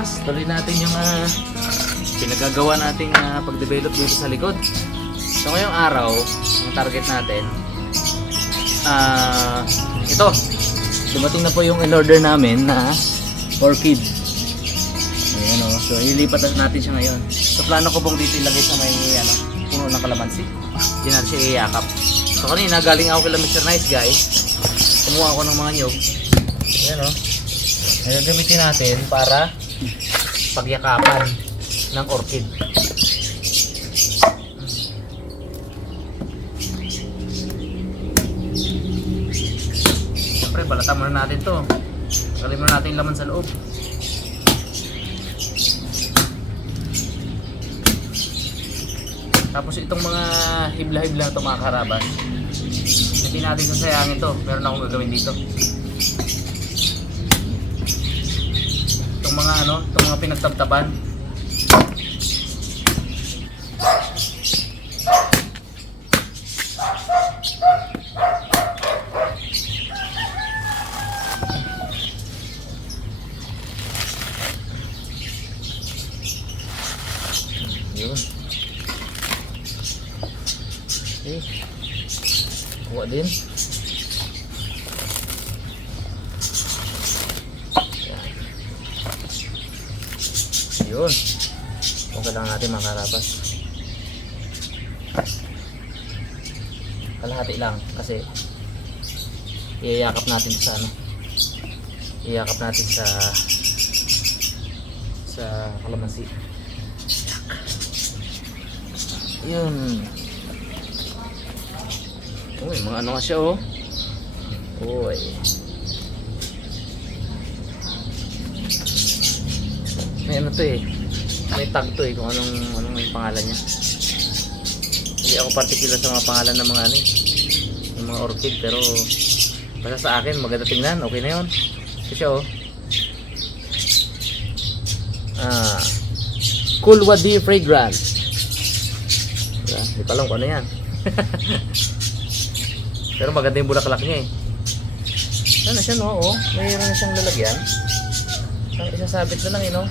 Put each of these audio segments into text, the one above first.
makarapas, tuloy natin yung pinagagawa nating pag-develop dito sa likod. So ngayong araw, ang target natin, ito, dumating na po yung in-order namin na orchid. Ayan o, so ililipat natin siya ngayon. So plano ko pong dito ilagay sa may puno ng kalamansi. Diyan natin siya iyakap. So kanina galing ako kay Mr. Nice Guy, kumuha ako ng mga nyug. Ayan o, ngayon gamitin natin para pagyakapan ng orchid. Siyempre balatan muna natin to. Tanggalin muna natin yung laman sa loob. Tapos itong mga hibla-hibla na ito mga karabas, hindi natin sasayangin ito. Meron akong gagawin dito. Itong mga itong mga pinagtabtaban. Yun. Okay. Kuha din. Yun. Okay lang natin mga karapas. Kalahati lang kasi iyayakap natin sa iyakap natin sa kalamansi. Yun. Uy, mga nga siya oh. Uy. May to eh. May tag to eh kung anong yung pangalan niya. Hindi ako particular sa mga pangalan ng mga ng mga orchid, pero basta sa akin maganda tingnan, okay na 'yon. Kasi oh. Cool Wadi Fragrance. Hindi pa alam kung ano yan. Pero maganda yung bulaklak niya eh. Ano siya no? Oh, mayroon na siyang lalagyan. Ang isasabit na lang no?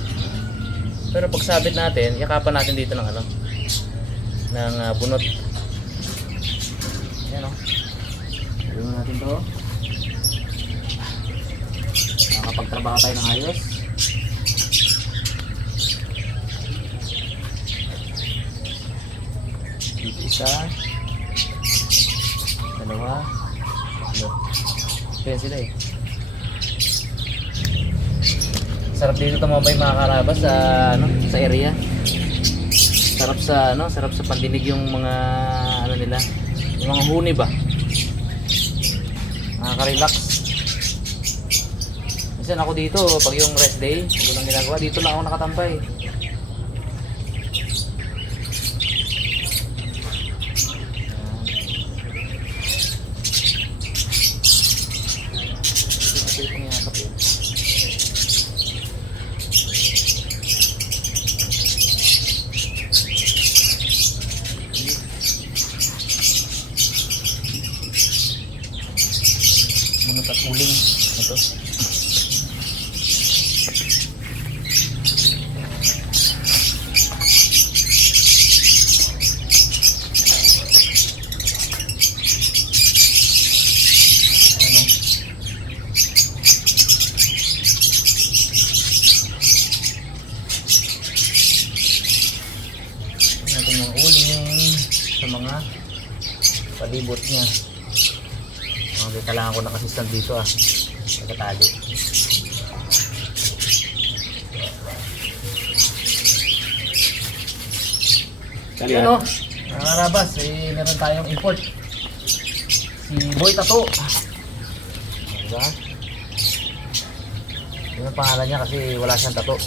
Pero pag sabit natin, yakapan natin dito ng ng bunot. Ayan o. Gawin natin to. Nakapagtrabaho tayo ng ayos. Dito isa. Dalawa. Kaya sila eh. Sarap dito tumambay mga karabas sa sa area. Sarap sa pandinig yung mga nila, yung mga huni ba. Nakaka-relax. Minsan ako dito pag yung rest day, walang ginagawa, dito lang ako nakatambay. Bunot at uling ito. Natin mga uling sa mga palibot niya. Kailangan ko ng assistant dito nagkatali. Yan o, mga karabas, meron tayong import. Si Boy Tattoo. Diba? Yun ang pangalan niya kasi wala siyang tattoo.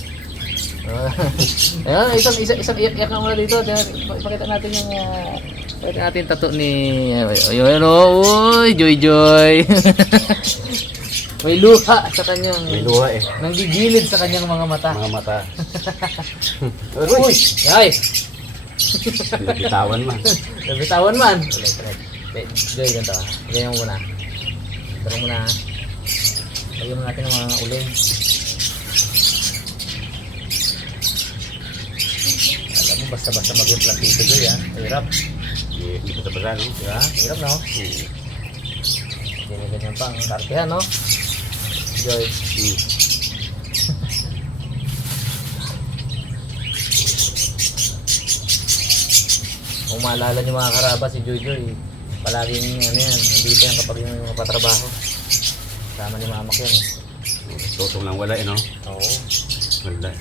Ayan, isang iyak na muna dito. Ipakita natin yung pwede natin tattoo ni ayun oh, uy, Joy. May luha sa kanyang, may luha eh. Nanggigilid sa kanyang mga mata. Mga mata. Uy, ay. Nabitawan man. Nabitawan man. Joy, ganito Ganyan mo muna. Pero muna. Lagyan mo natin ng mga uling. Alam mo, basta-basta mag-implant dito, Joy, ha? Hirap. Hindi pa sa basa, no? Diba? Hirap, no? Ganyan pa ang kartehan, no? Joy. Kung maalala niyo mga karaba, si Joy Joy, palaging ano yan, nandito yan kapag yung mapatrabaho. Sama ni mama ko yan. Tutong lang wala, no? Oo. Wala.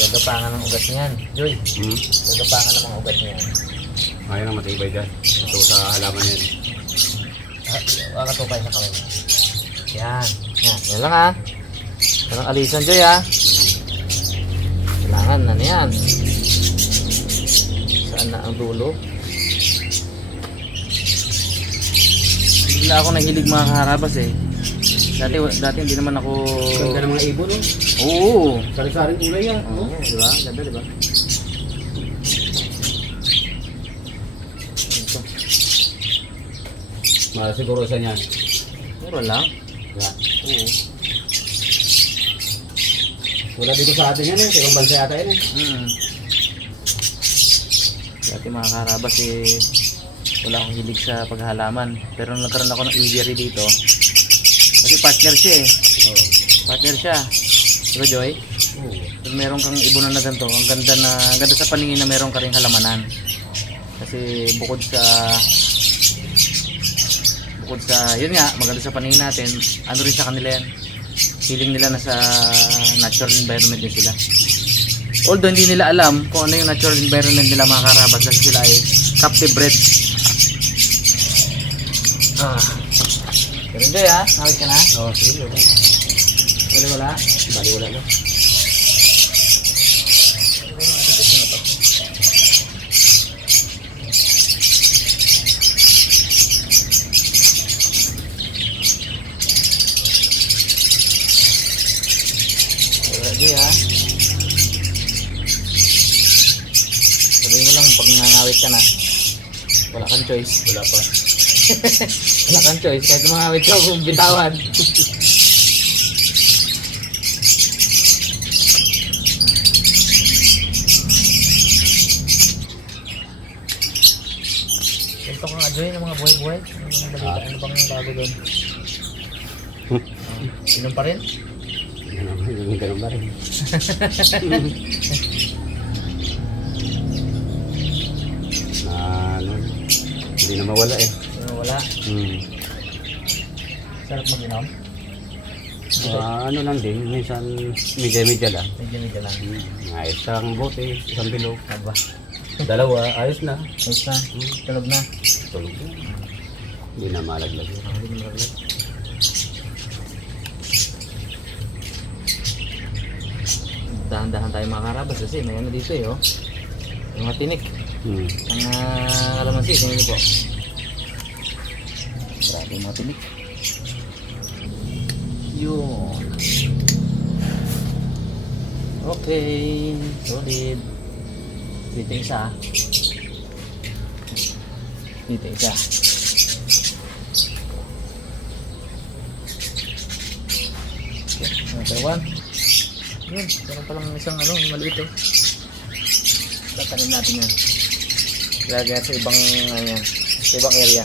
Gagapangan ng ugat niyan. Joy, gagapangan ng mga ugat niyan. Ayaw na matibay dyan. Ito sa halaman yan. Kakatupay sa kamay. Yan. Yan lang ha. Walang alisan, Joy ha. Kailangan na yan. Saan na ang dulo? Hindi ako nahilig mga kaharabas eh. Dati hindi naman ako... Ganda ng mga ibon, no? Oo. Sari-saring ulay yan. Oo, diba? Ganda, diba? Ito. Mahal siguro sa niyan. Mura lang. Yeah. Oo. Wala dito sa atin yan, eh. Sa ibang bansa yata yan, eh. Dati mga karabas eh, wala akong hilig sa paghalaman. Pero nung nagkaroon ako ng aviary dito, kasi partner siya eh. Oo. Partner siya. Diba, Joy? Oo. Pag meron kang ibunan na ganito, ang ganda sa paningin na meron ka ring halamanan. Kasi bukod sa yun nga, maganda sa paningin natin, ano rin sa kanila yan. Feeling nila na sa natural environment din sila. Although hindi nila alam kung ano yung natural environment nila mga karabas kasi sila ay captive bred. Pero hindi ha, nakit ka na? Oo, sige. Wala. Bali wala na. Wala ha. Sabihin mo lang pag nangawit ka na, wala kang choice. Wala pa. Wala kang choice kahit mangawit ka kung bitawan. Ito ka nga, Joy, ng mga buhay-buhay. Ano bang balita? Ano bang bago doon? Inom pa rin? Ganun ba rin? Ano, hindi na mawala eh. Wala. Sarap mag-inom? Ano lang din, minsan medya-medya lang. Medyo lang. Isang bote, isang bilog. Aba, Dalawa, ayos na. ayos na. Tulog na. Tulog na. Hindi na malaglag. Dahan-dahan tayo mga karabas kasi may ano dito eh, oh. Yung mga tinik. Ang kalamansi, tingnan niyo po. Grabe yung mga tinik. Yun. Okay. Solid. Dito isa. Dito isa. Okay. Another one. Yun. Meron palang isang ano, maliit oh. Tatanim natin yan. Lagyan sa ibang, ayan, sa ibang area.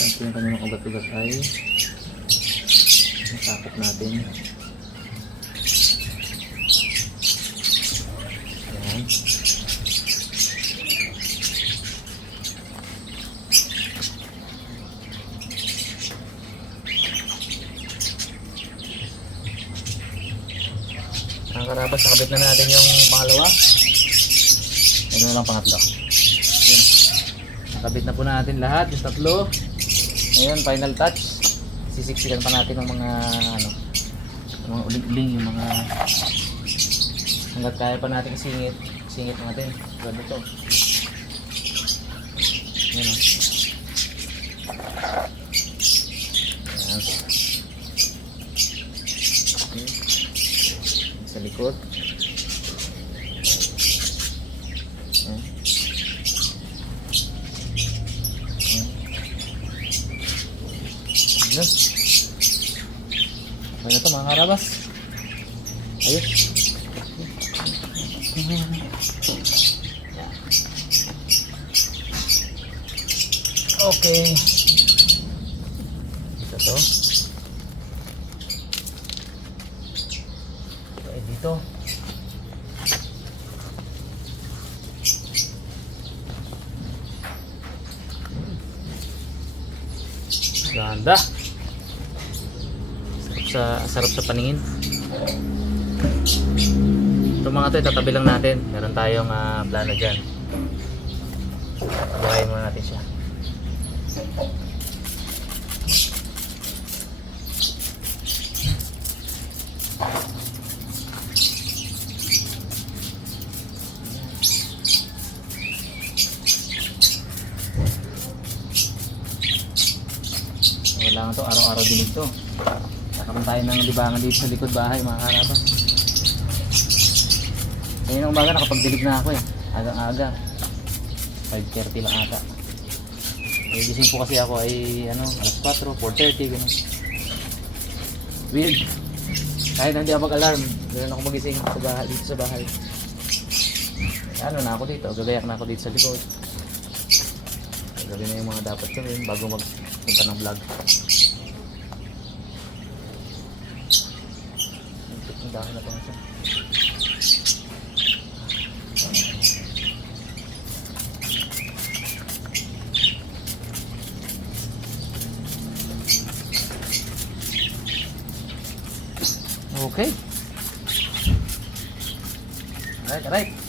Ito yung kanyang ugat-ugat ay nasakop natin. Ayan. Ang karabas, nakabit na natin yung pangalawa. Ito na lang pangatlo. Ayan. Nakabit na po natin lahat, yung tatlo. Ngayon, final touch. Sisiksikan pa natin ng mga ano, mga uling-uling, yung mga hanggat kaya pa natin singit natin. Ganda to. Yan o. Yan. Okay. Sa likod. Yan. Yan. Yan. Ano to mga karabas? Ayos. Yan. Okay. Ito to. Okay, dito. Ganda. Sarap sa paningin. Ito mga to, itatabi lang natin. Meron tayong plano dyan. Buhayin muna natin siya. Kailangan to, araw-araw dinig to. Nakaroon tayo ng libangan dito sa likod bahay mga karabas. Ngayon ng umaga nakapagdilig na ako eh. Agang-aga. 5:30 lang ata. Eh, gising po kasi ako ay alas 4, 4:30 ganun. Weird. Kahit hindi ako mag-alarm, ganoon ako magising sa bahay, dito sa bahay. Ano na ako dito, gagayak na ako dito sa likod. Gagawin na yung mga dapat gawin bago magpunta ng vlog. Ang dami na ito siya. Okay. Alright.